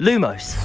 Lumos.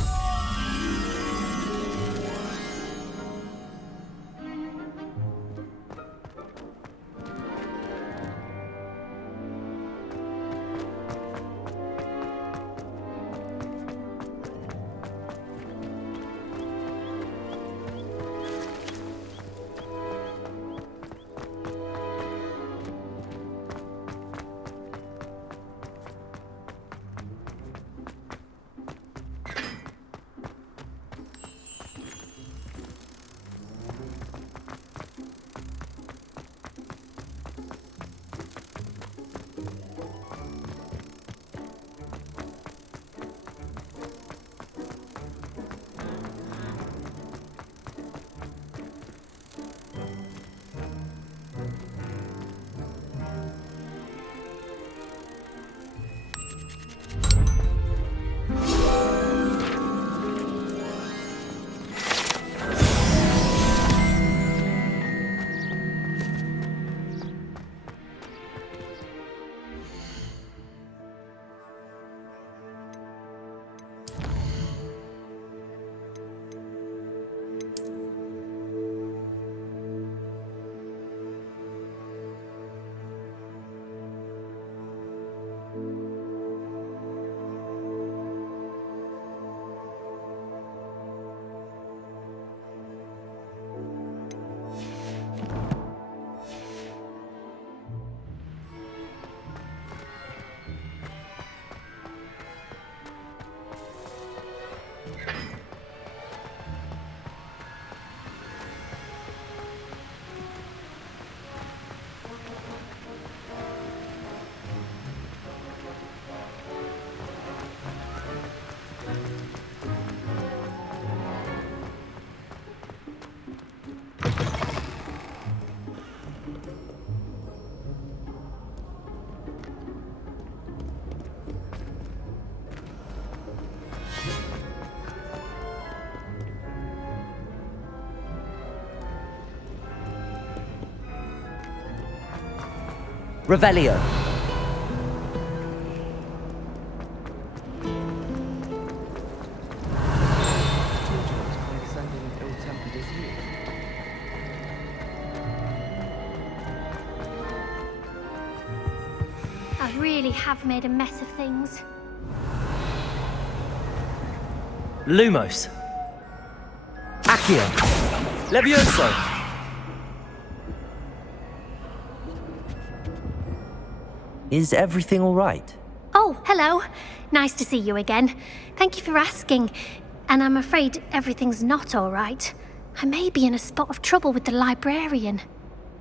Revelio. I really have made a mess of things. Lumos. Accio. Levioso. Is everything all right? Oh, hello. Nice to see you again. Thank you for asking. And I'm afraid everything's not all right. I may be in a spot of trouble with the librarian.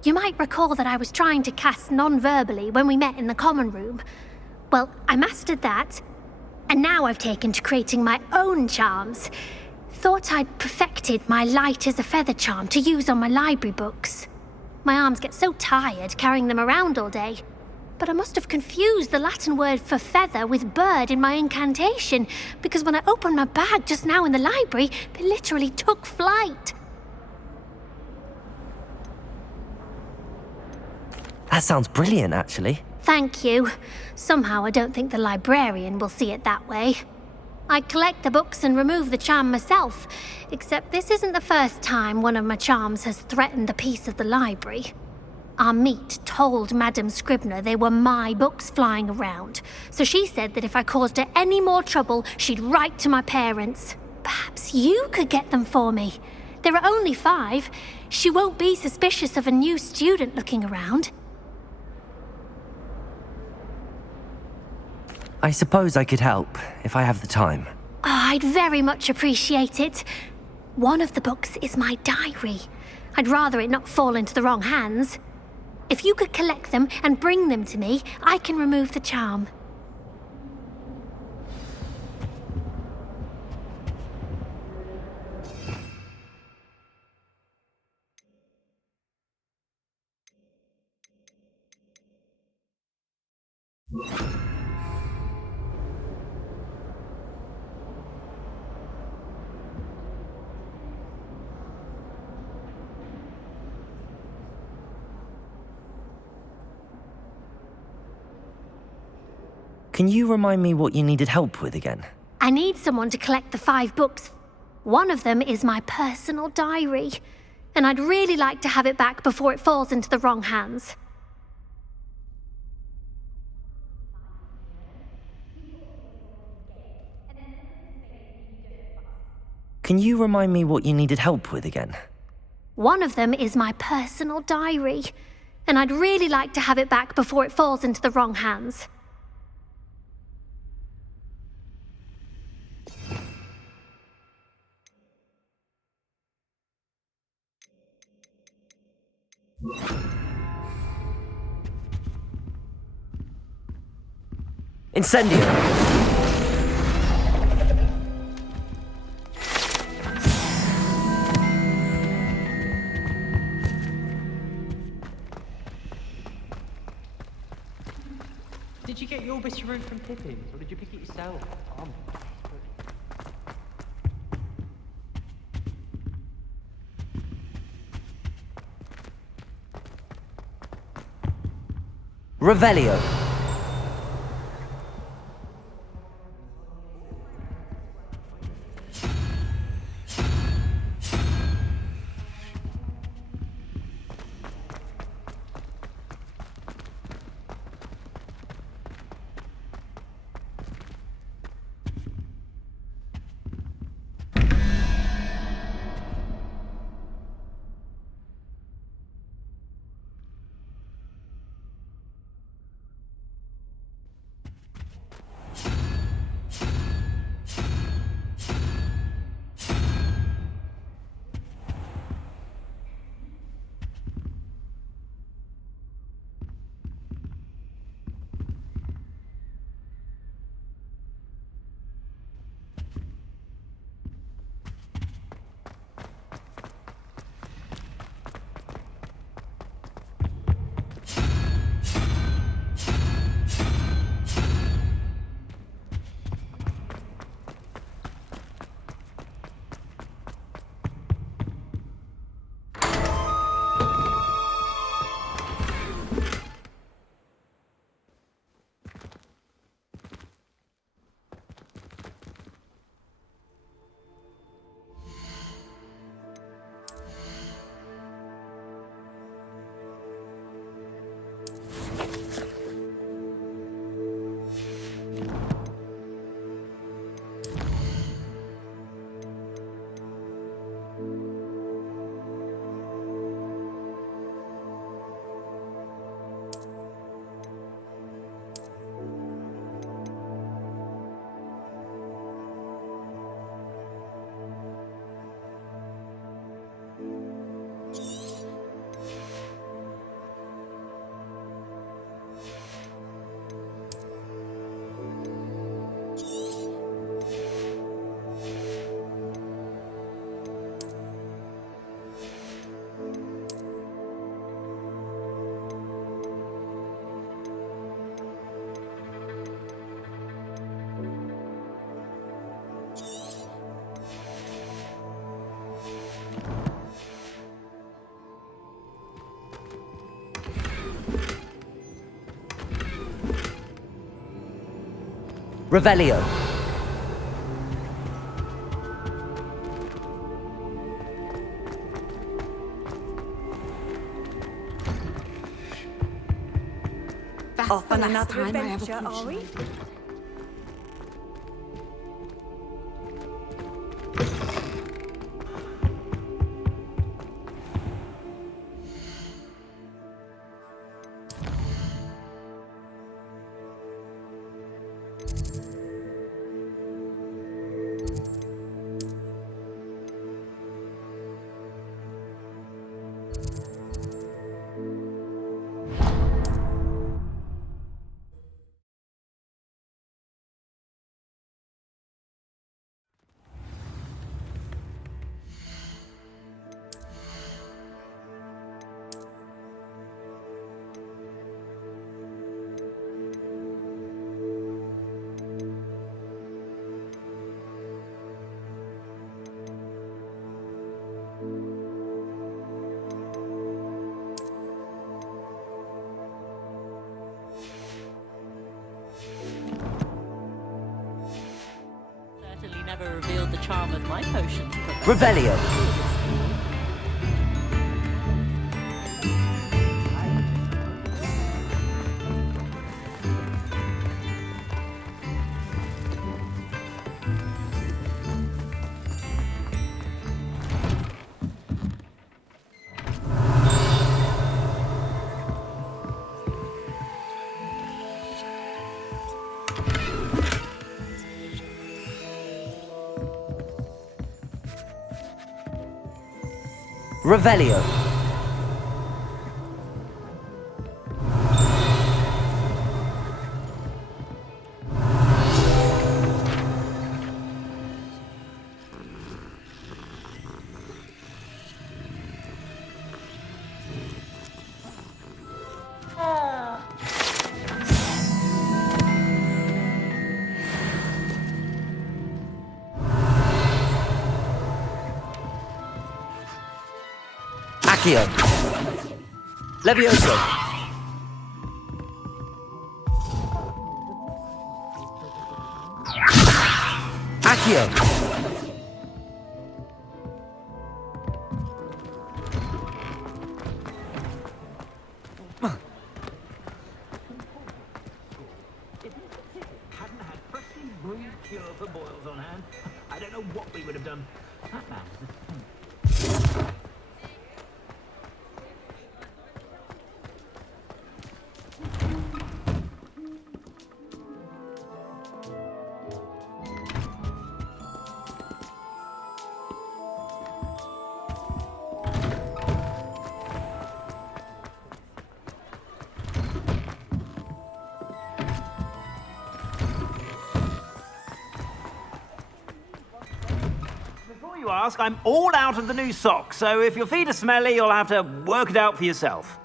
You might recall that I was trying to cast non-verbally when we met in the common room. Well, I mastered that. And now I've taken to creating my own charms. Thought I'd perfected my light as a feather charm to use on my library books. My arms get so tired carrying them around all day. But I must have confused the Latin word for feather with bird in my incantation, because when I opened my bag just now in the library, they literally took flight. That sounds brilliant, actually. Thank you. Somehow I don't think the librarian will see it that way. I collect the books and remove the charm myself, except this isn't the first time one of my charms has threatened the peace of the library. Our meet told Madame Scribner they were my books flying around, so she said that if I caused her any more trouble, she'd write to my parents. Perhaps you could get them for me. There are only 5. She won't be suspicious of a new student looking around. I suppose I could help, if I have the time. Oh, I'd very much appreciate it. One of the books is my diary. I'd rather it not fall into the wrong hands. If you could collect them and bring them to me, I can remove the charm. Can you remind me what you needed help with again? I need someone to collect the 5 books. One of them is my personal diary, and I'd really like to have it back before it falls into the wrong hands. Can you remind me what you needed help with again? One of them is my personal diary, and I'd really like to have it back before it falls into the wrong hands. Incendio! Did you get your Whisperoo from Pippin's, or did you pick it yourself? Revelio. Revelio. Off on another time I have a are penchant. we? never revealed the charm of my potion, Professor. Revelio. Revelio. Accio. Levioso. Accio. Hadn't had freshly brewed cure for boils on hand, I don't know what we would have done. That man was a Before you ask, I'm all out of the new socks, so if your feet are smelly, you'll have to work it out for yourself.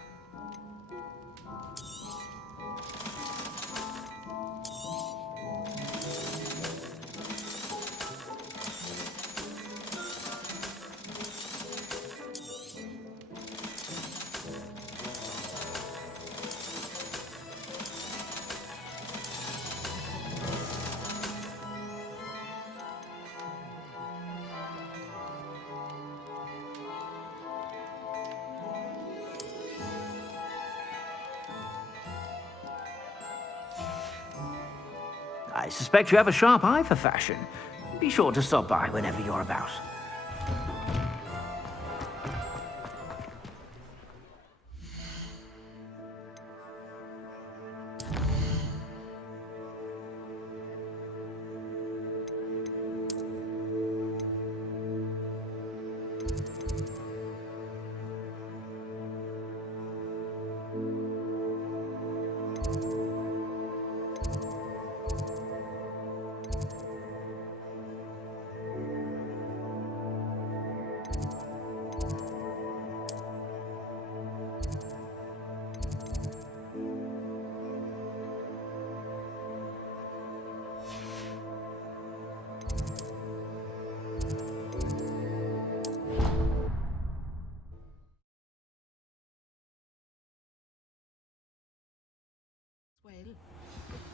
I suspect you have a sharp eye for fashion. Be sure to stop by whenever you're about.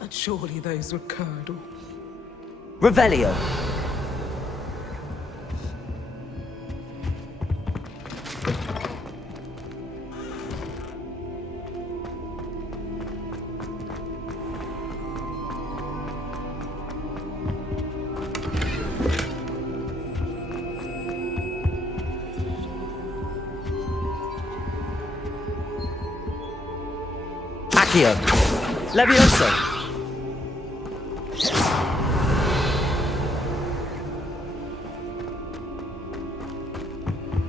And surely those would curdle. Revelio. Accio. Levioso.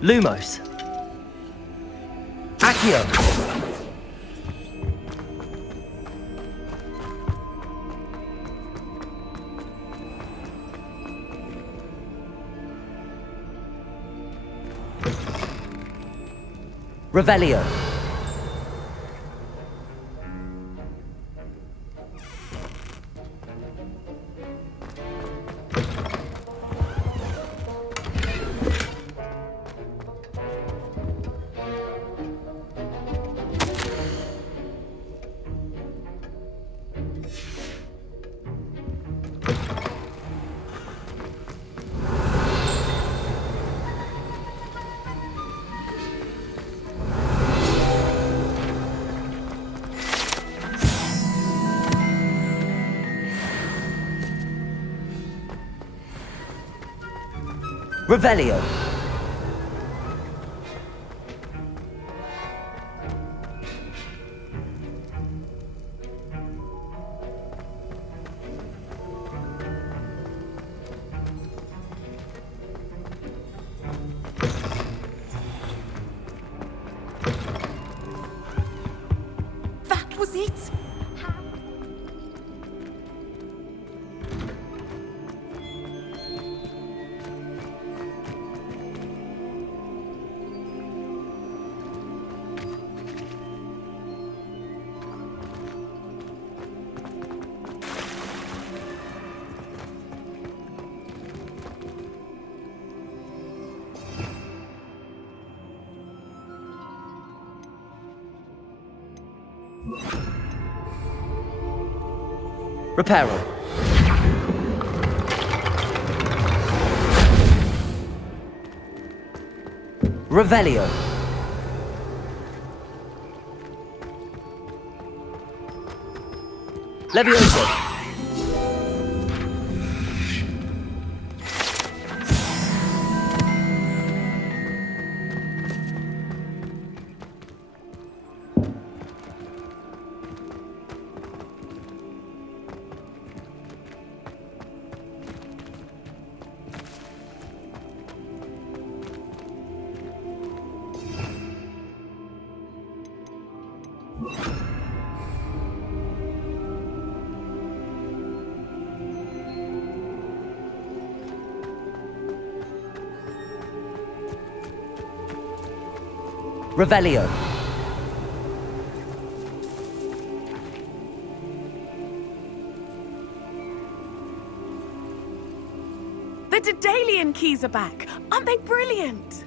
Lumos. Accio. Revelio. Revelio. That was it. Reparo. Revelio. Levioso. Revelio. The Daedalian keys are back. Aren't they brilliant?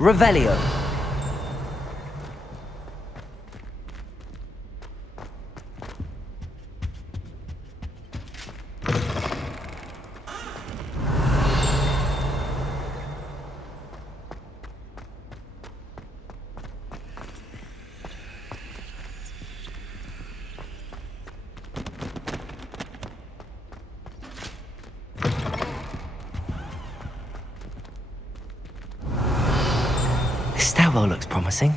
Revelio. This stairwell looks promising.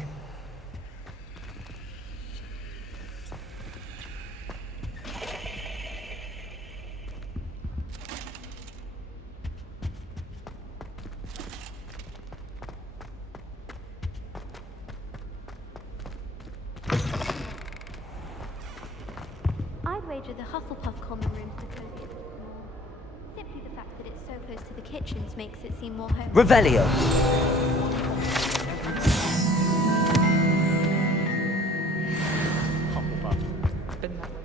I'd wager the Hufflepuff common room's the coziest. Simply the fact that it's so close to the kitchens makes it seem more homely. Revelio. Been that way.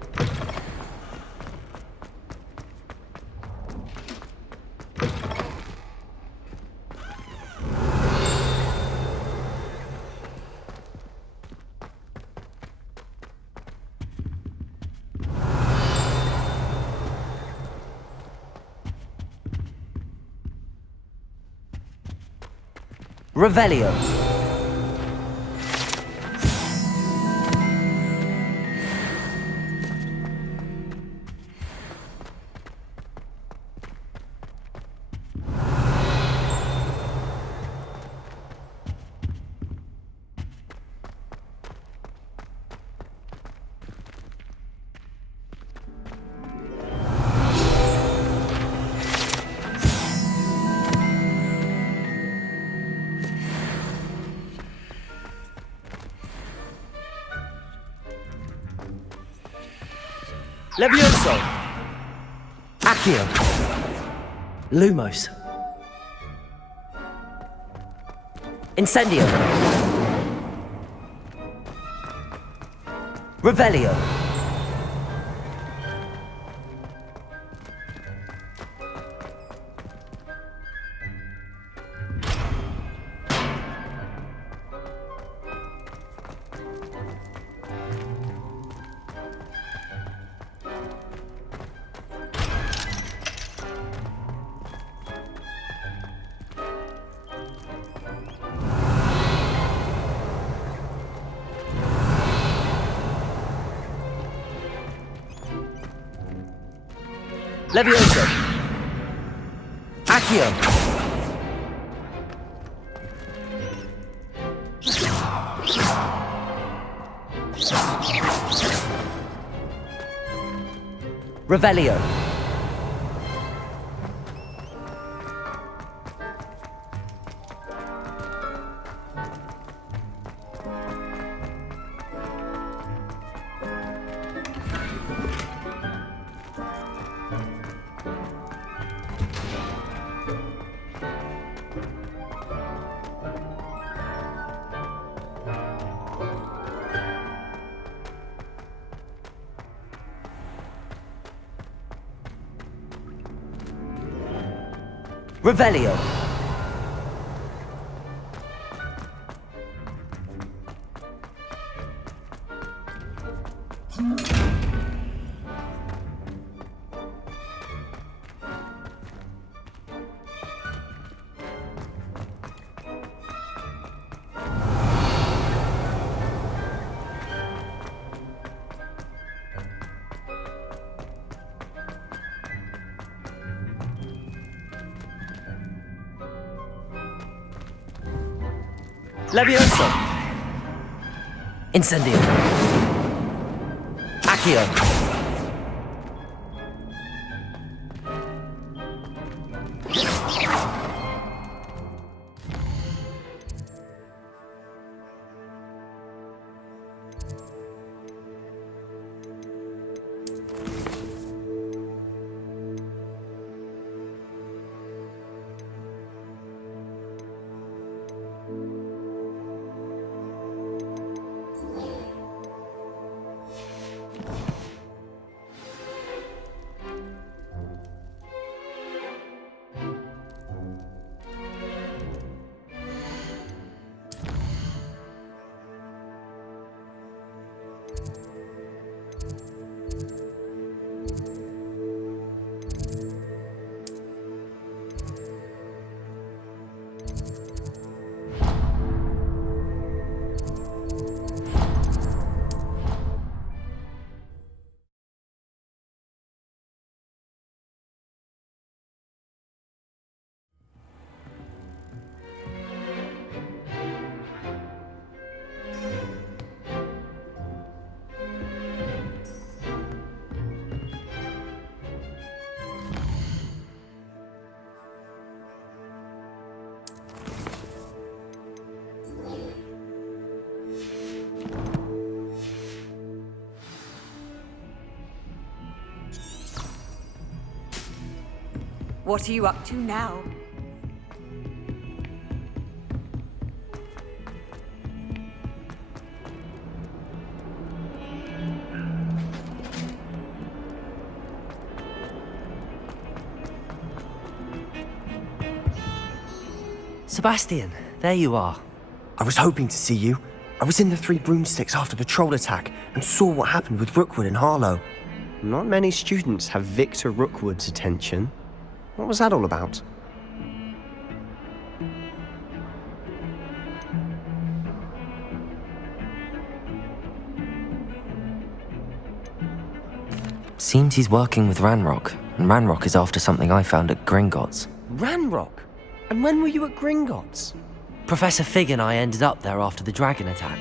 Revelio. Levioso! Accio! Lumos! Incendio! Revelio! Levioso! Accio! Revelio! Revelio! Levioso! Incendio! Accio! What are you up to now? Sebastian, there you are. I was hoping to see you. I was in the Three Broomsticks after the troll attack and saw what happened with Rookwood and Harlow. Not many students have Victor Rookwood's attention. What was that all about? Seems he's working with Ranrock, and Ranrock is after something I found at Gringotts. Ranrock? And when were you at Gringotts? Professor Fig and I ended up there after the dragon attack.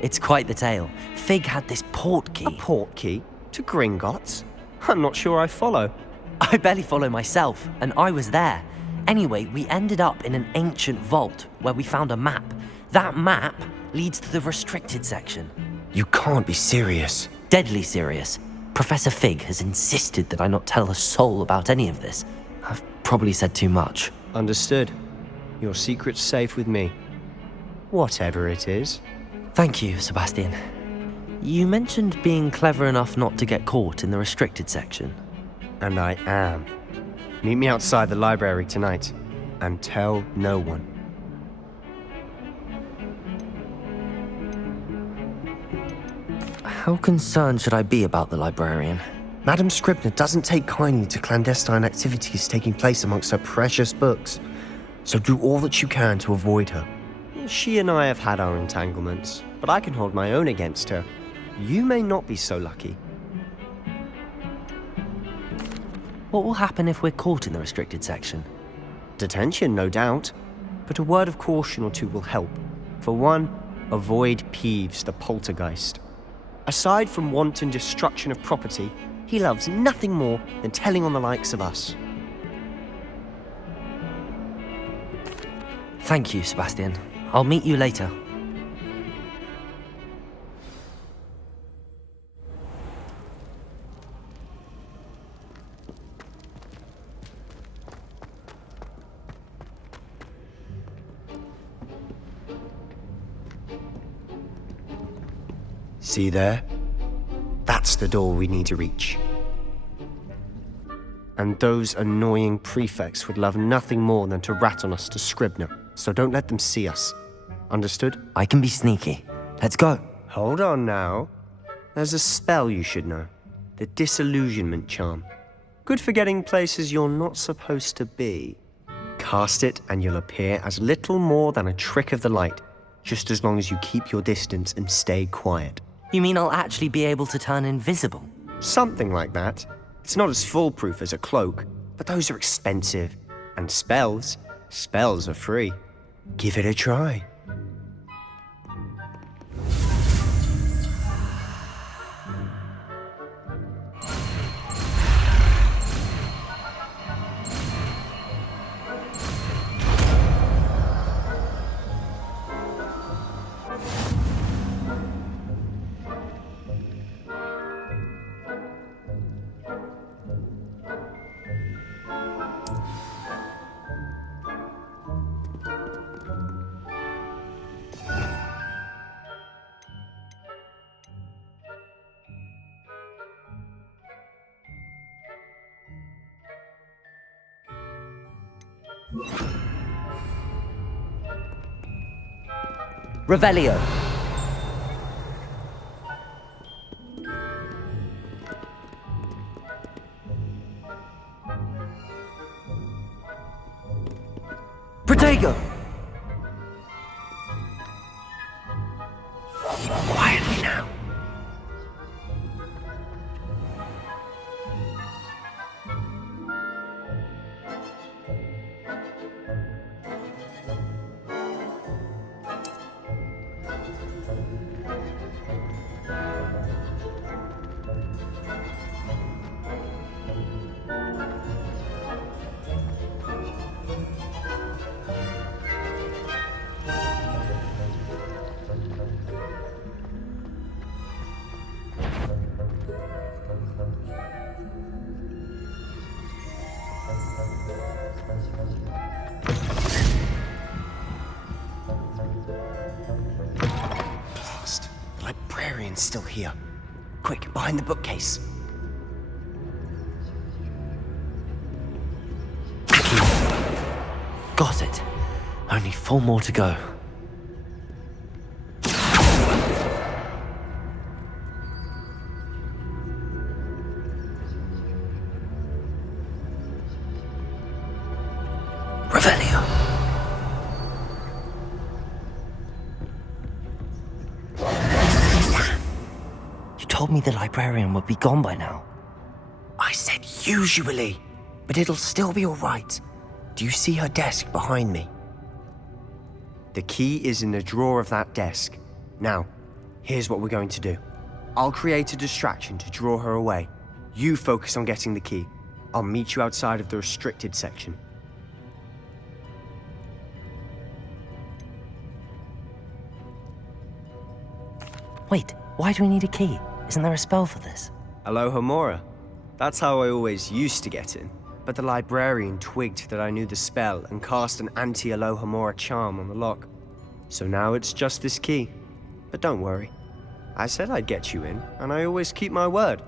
It's quite the tale. Fig had this port key. A port key? To Gringotts? I'm not sure I follow. I barely follow myself, and I was there. Anyway, we ended up in an ancient vault where we found a map. That map leads to the restricted section. You can't be serious. Deadly serious. Professor Fig has insisted that I not tell a soul about any of this. I've probably said too much. Understood. Your secret's safe with me. Whatever it is. Thank you, Sebastian. You mentioned being clever enough not to get caught in the restricted section. And I am. Meet me outside the library tonight. And tell no one. How concerned should I be about the librarian? Madam Scribner doesn't take kindly to clandestine activities taking place amongst her precious books. So do all that you can to avoid her. She and I have had our entanglements, but I can hold my own against her. You may not be so lucky. What will happen if we're caught in the restricted section? Detention, no doubt. But a word of caution or two will help. For one, avoid Peeves, the poltergeist. Aside from wanton destruction of property, he loves nothing more than telling on the likes of us. Thank you, Sebastian. I'll meet you later. See there? That's the door we need to reach. And those annoying prefects would love nothing more than to rat on us to Scribner, so don't let them see us. Understood? I can be sneaky. Let's go. Hold on now. There's a spell you should know. The Disillusionment Charm. Good for getting places you're not supposed to be. Cast it and you'll appear as little more than a trick of the light, just as long as you keep your distance and stay quiet. You mean I'll actually be able to turn invisible? Something like that. It's not as foolproof as a cloak, but those are expensive. And spells are free. Give it a try. Revelio. Protego. Quietly now. The librarian's still here. Quick, behind the bookcase. Got it. Only 4 more to go. Revelio. You told me the librarian would be gone by now. I said usually, but it'll still be all right. Do you see her desk behind me? The key is in the drawer of that desk. Now, here's what we're going to do. I'll create a distraction to draw her away. You focus on getting the key. I'll meet you outside of the restricted section. Wait, why do we need a key? Isn't there a spell for this? Alohomora. That's how I always used to get in. But the librarian twigged that I knew the spell and cast an anti-Alohomora charm on the lock. So now it's just this key. But don't worry. I said I'd get you in, and I always keep my word.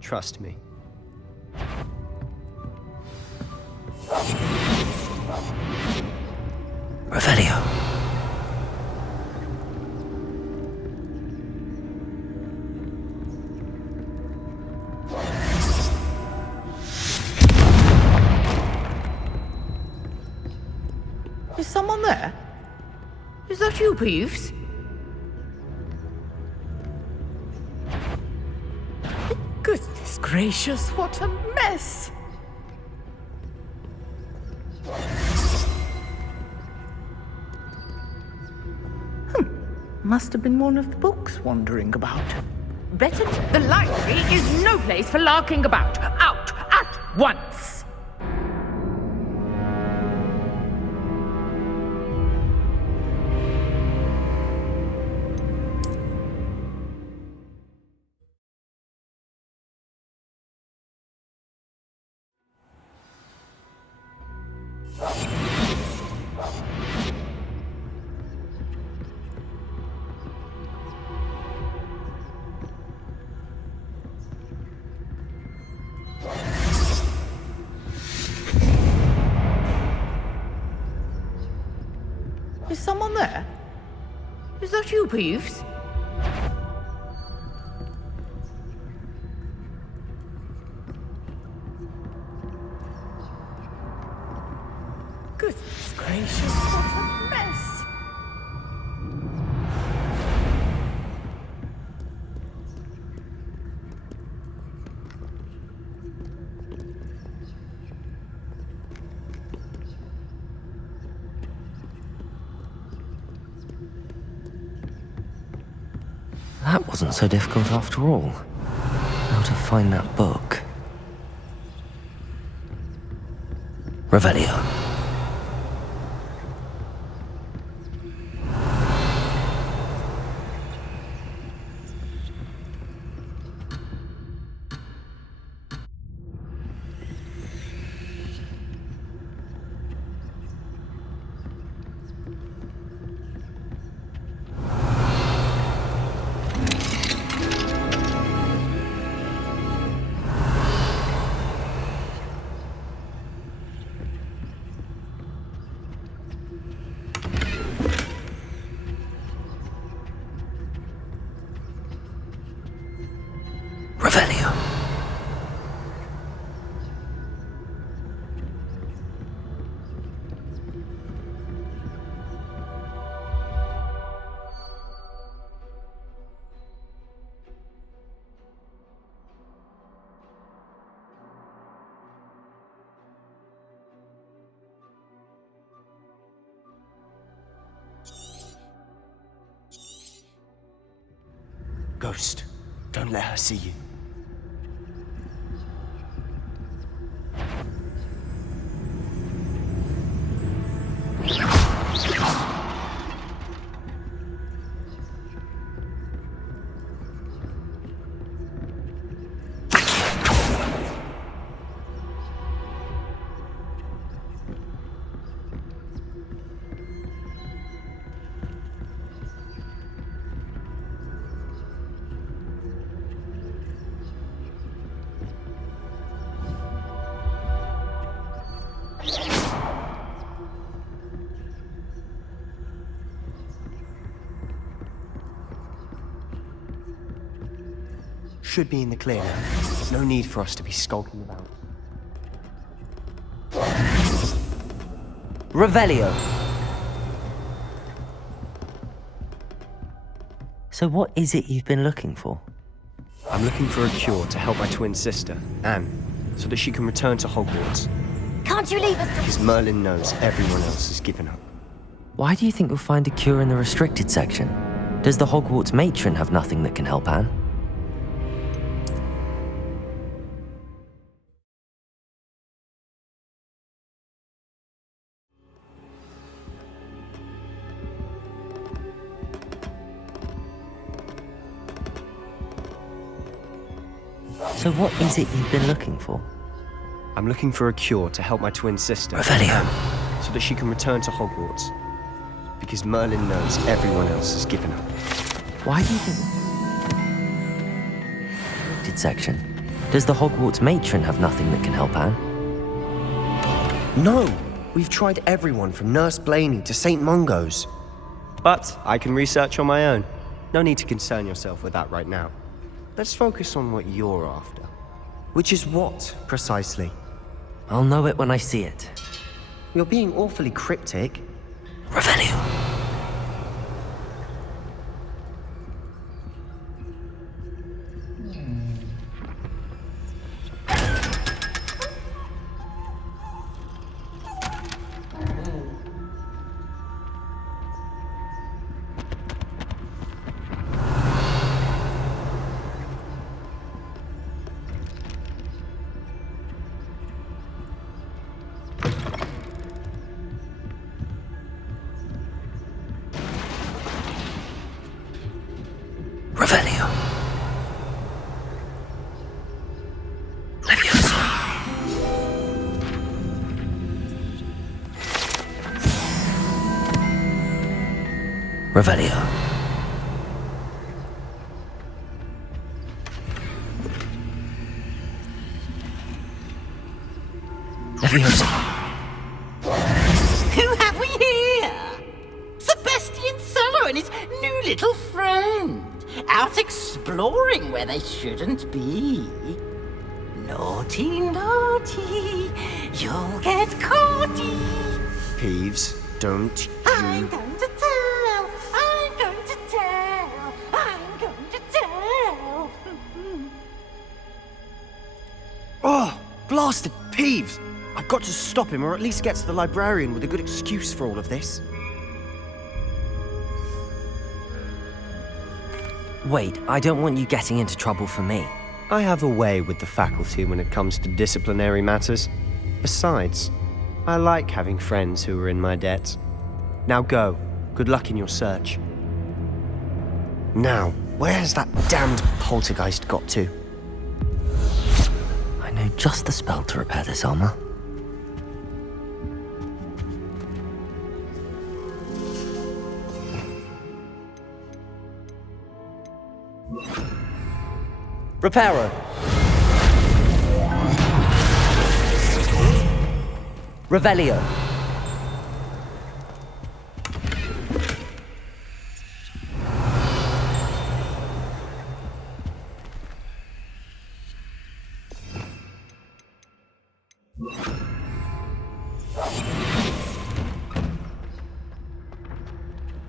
Trust me. Revelio. Is someone there? Is that you, Peeves? Goodness gracious, what a mess! Must have been one of the books wandering about. Better. The library is no place for larking about. Out at once! Is someone there? Is that you, Peeves? Goodness gracious, what a mess! That wasn't so difficult after all. How to find that book. Revelio. Revelio. Ghost, don't let her see you. Should be in the clear now. No need for us to be skulking about. Revelio. So what is it you've been looking for? I'm looking for a cure to help my twin sister, Anne, so that she can return to Hogwarts. Can't you leave us to... Because Merlin knows everyone else has given up. Why do you think you'll find a cure in the restricted section? Does the Hogwarts matron have nothing that can help Anne? So what is it you've been looking for? I'm looking for a cure to help my twin sister, Revelio. so that she can return to Hogwarts. Because Merlin knows everyone else has given up. Why do you think... Section. Does the Hogwarts matron have nothing that can help Anne? No! We've tried everyone from Nurse Blaney to St. Mungo's. But I can research on my own. No need to concern yourself with that right now. Let's focus on what you're after. Which is what, precisely? I'll know it when I see it. You're being awfully cryptic. Revelio. Revelio. Leviosa. Revelio. Leviosa. Who have we here? Sebastian Sallow and his new little friend. Out exploring where they shouldn't be. Naughty, naughty, you'll get caughty. Peeves, don't I'm you... going to tell, I'm going to tell, I'm going to tell. Oh, blasted Peeves! I've got to stop him, or at least get to the librarian with a good excuse for all of this. Wait, I don't want you getting into trouble for me. I have a way with the faculty when it comes to disciplinary matters. Besides, I like having friends who are in my debt. Now go. Good luck in your search. Now, where has that damned poltergeist got to? I know just the spell to repair this armor. Reparo. Revelio.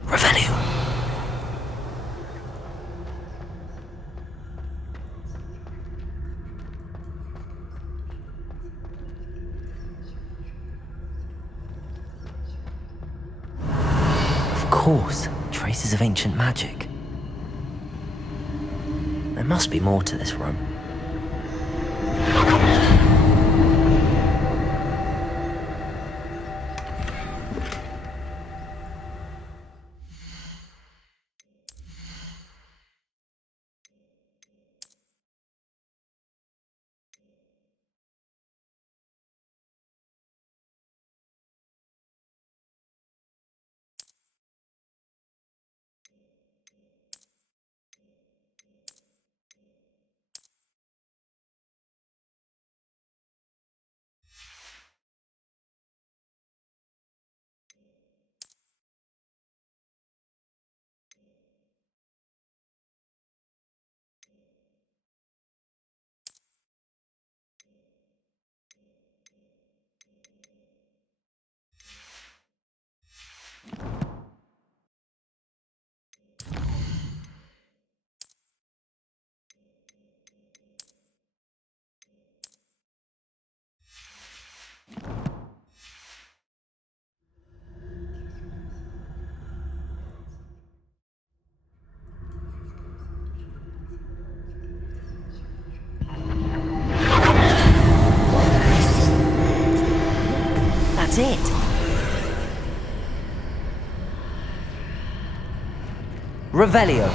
Revelio. Of course, traces of ancient magic. There must be more to this room. That's it. Revelio.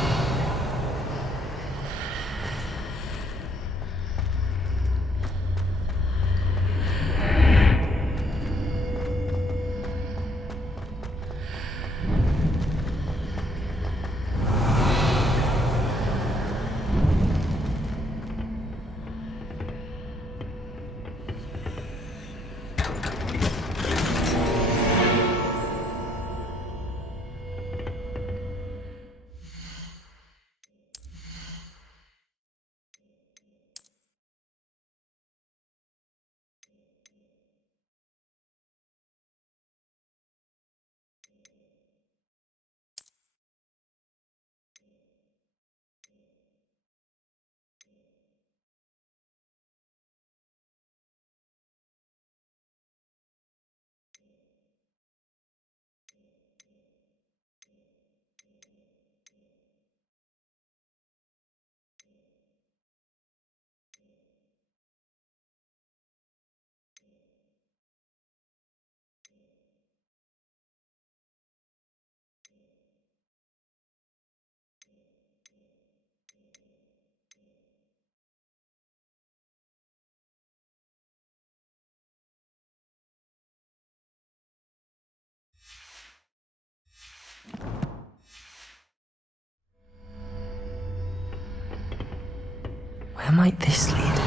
Where might this lead?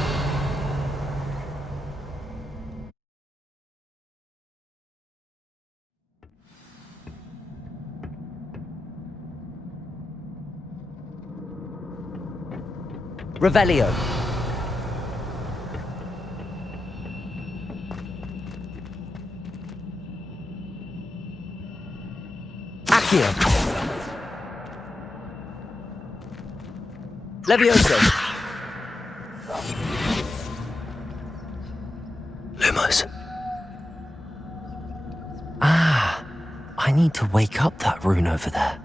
Revelio. Accio. Levioso. Lumos. Ah, I need to wake up that rune over there.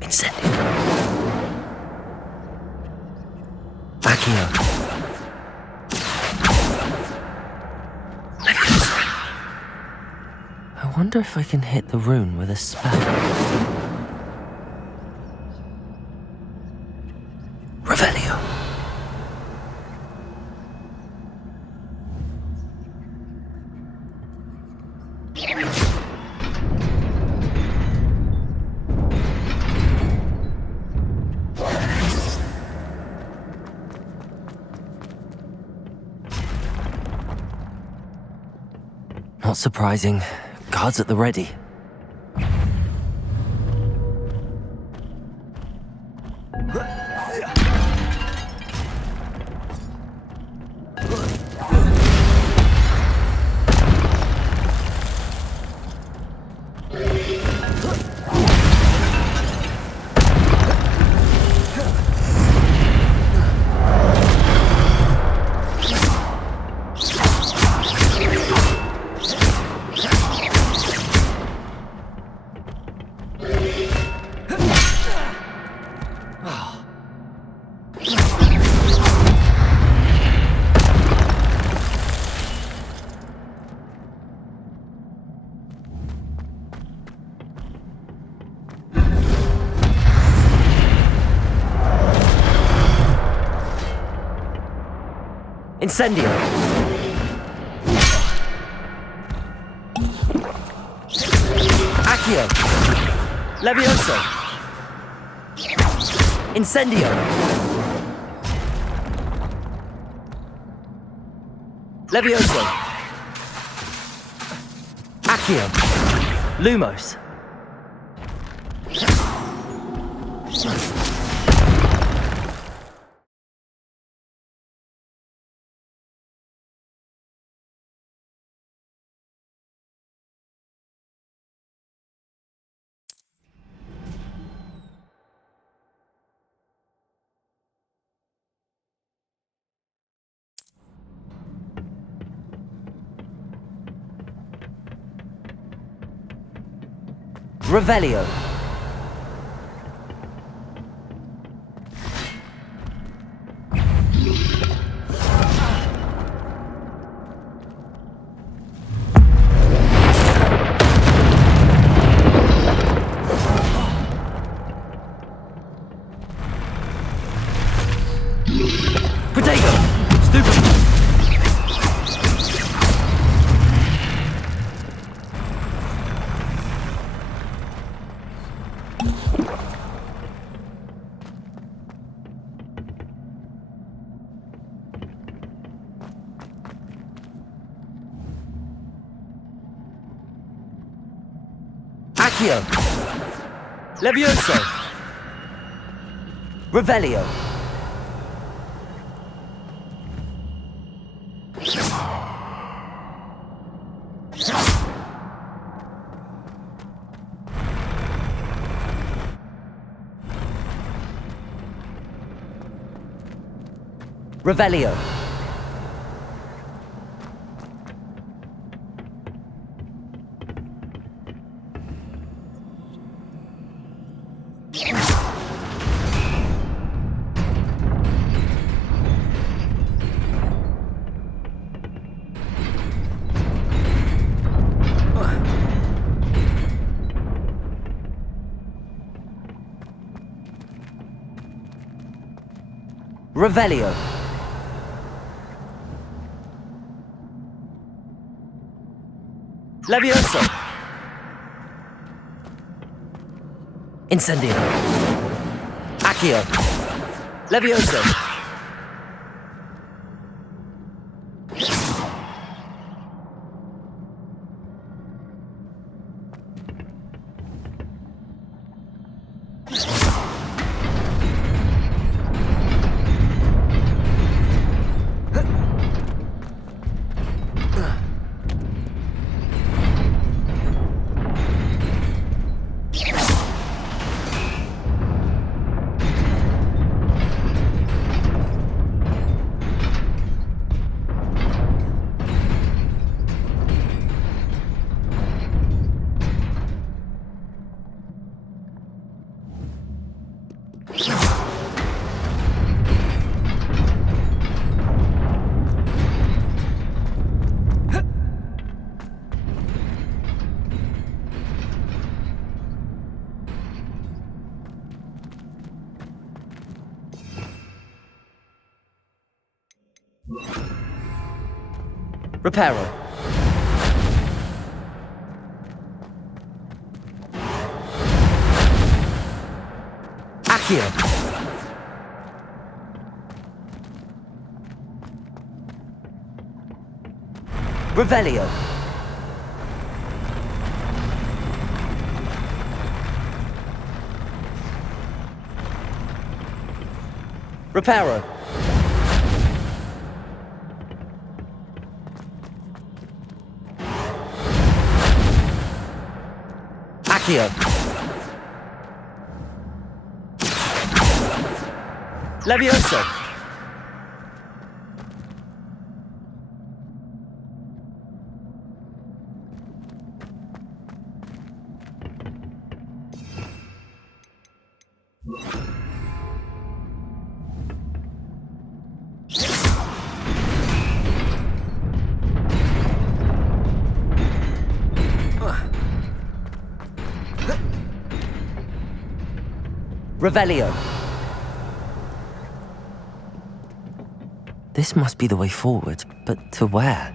Incendio. Accio. Levioso. I wonder if I can hit the rune with a spell. Revelio. Not surprising. Guards at the ready. Incendio. Accio. Levioso. Incendio. Levioso. Accio. Lumos. Revelio. Potato. Stupid. Accio. Levioso. Revelio. Revelio. Revelio. Levioso! Incendio! Accio! Levioso! Reparo. Accio. Revelio. Reparo. Accio. Levioso. Revelio. This must be the way forward, but to where?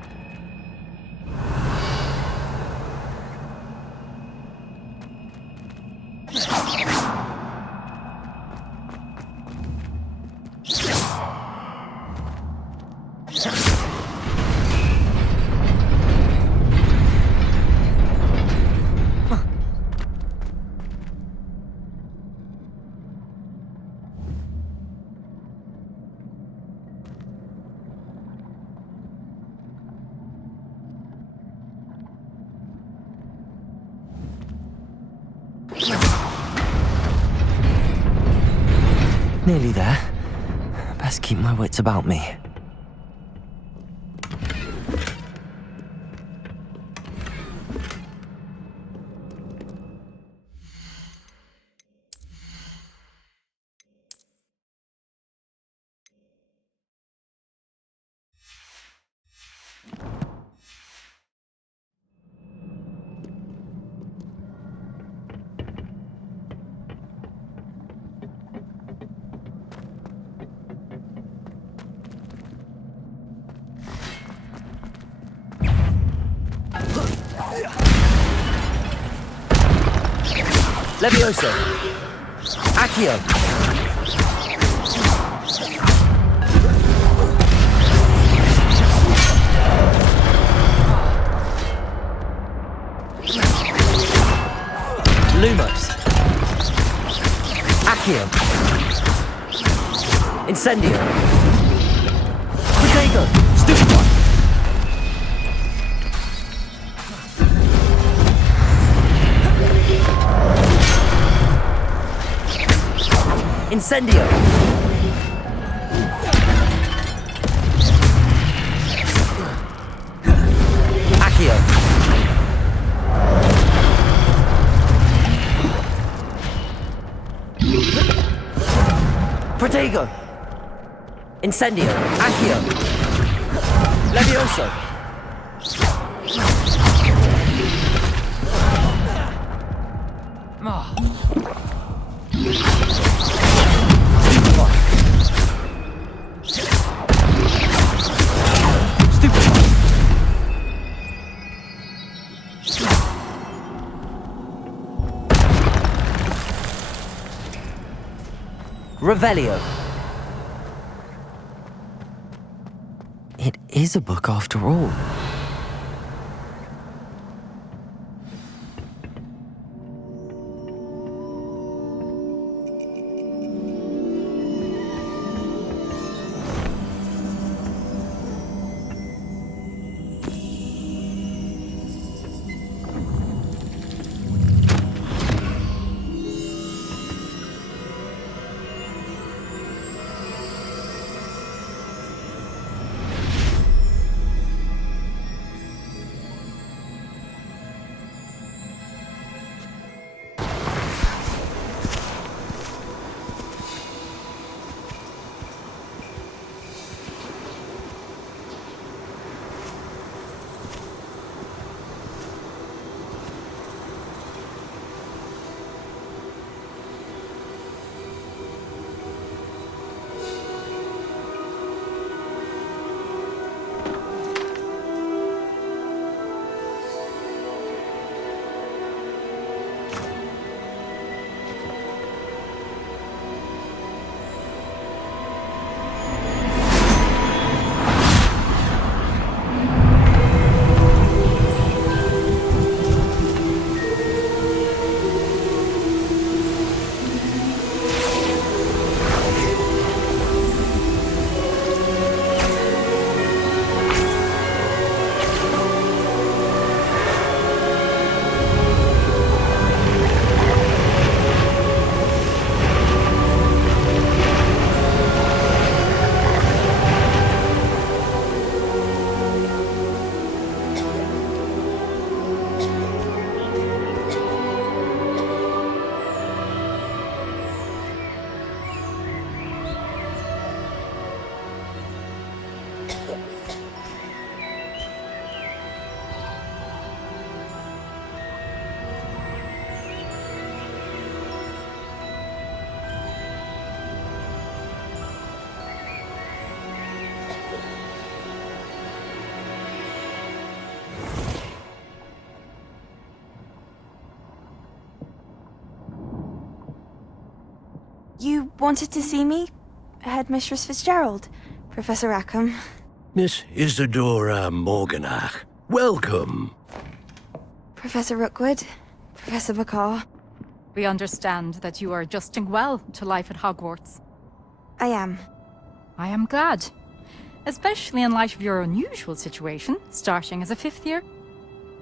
Nearly there. Best keep my wits about me. Levioso. Accio. Lumos. Accio. Incendio. Protego. Stupefy. Incendio! Accio! Protego! Incendio! Accio! Levioso! Revelio. It is a book after all. You wanted to see me? Headmistress Fitzgerald? Professor Rackham? Miss Isadora Morganach, welcome. Professor Rookwood? Professor Bakar? We understand that you are adjusting well to life at Hogwarts. I am. I am glad. Especially in light of your unusual situation, starting as a 5th year.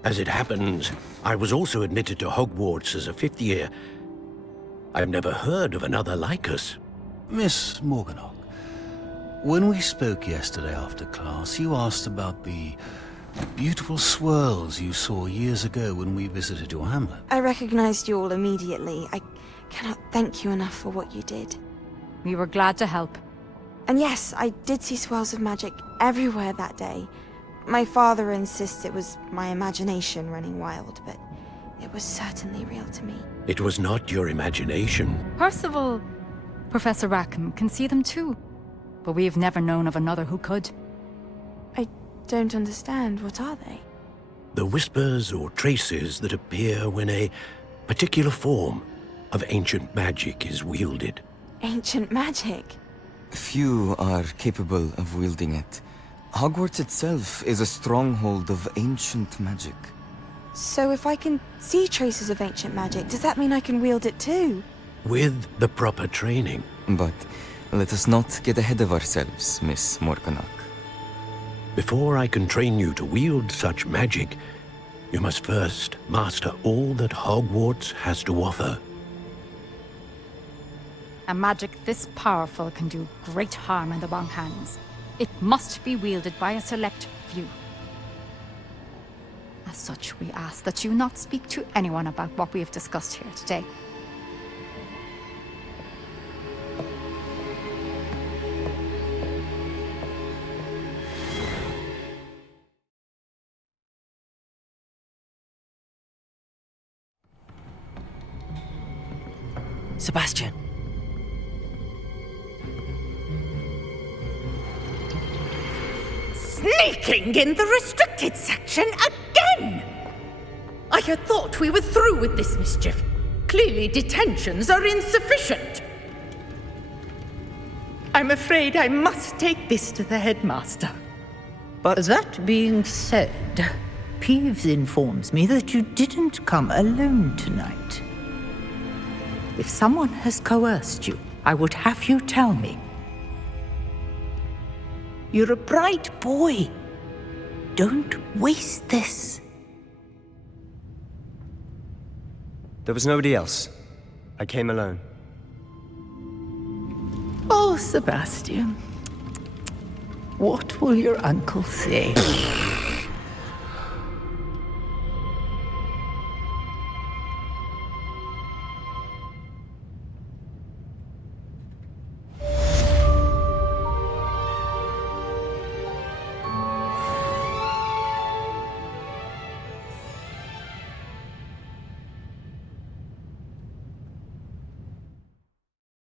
As it happens, I was also admitted to Hogwarts as a 5th year. I've never heard of another like us. Miss Morganach, when we spoke yesterday after class, you asked about the beautiful swirls you saw years ago when we visited your hamlet. I recognized you all immediately. I cannot thank you enough for what you did. We were glad to help. And yes, I did see swirls of magic everywhere that day. My father insists it was my imagination running wild, but it was certainly real to me. It was not your imagination. Percival, Professor Rackham can see them too. But we have never known of another who could. I don't understand. What are they? The whispers or traces that appear when a particular form of ancient magic is wielded. Ancient magic? Few are capable of wielding it. Hogwarts itself is a stronghold of ancient magic. So if I can see traces of ancient magic, does that mean I can wield it too? With the proper training. But let us not get ahead of ourselves, Miss Morganach. Before I can train you to wield such magic, you must first master all that Hogwarts has to offer. A magic this powerful can do great harm in the wrong hands. It must be wielded by a select few. As such, we ask that you not speak to anyone about what we have discussed here today. Sebastian. Sneaking in the restricted section again! I had thought we were through with this mischief. Clearly detentions are insufficient. I'm afraid I must take this to the headmaster. But that being said, Peeves informs me that you didn't come alone tonight. If someone has coerced you, I would have you tell me. You're a bright boy. Don't waste this. there was nobody else. I came alone. Oh, Sebastian. What will your uncle say?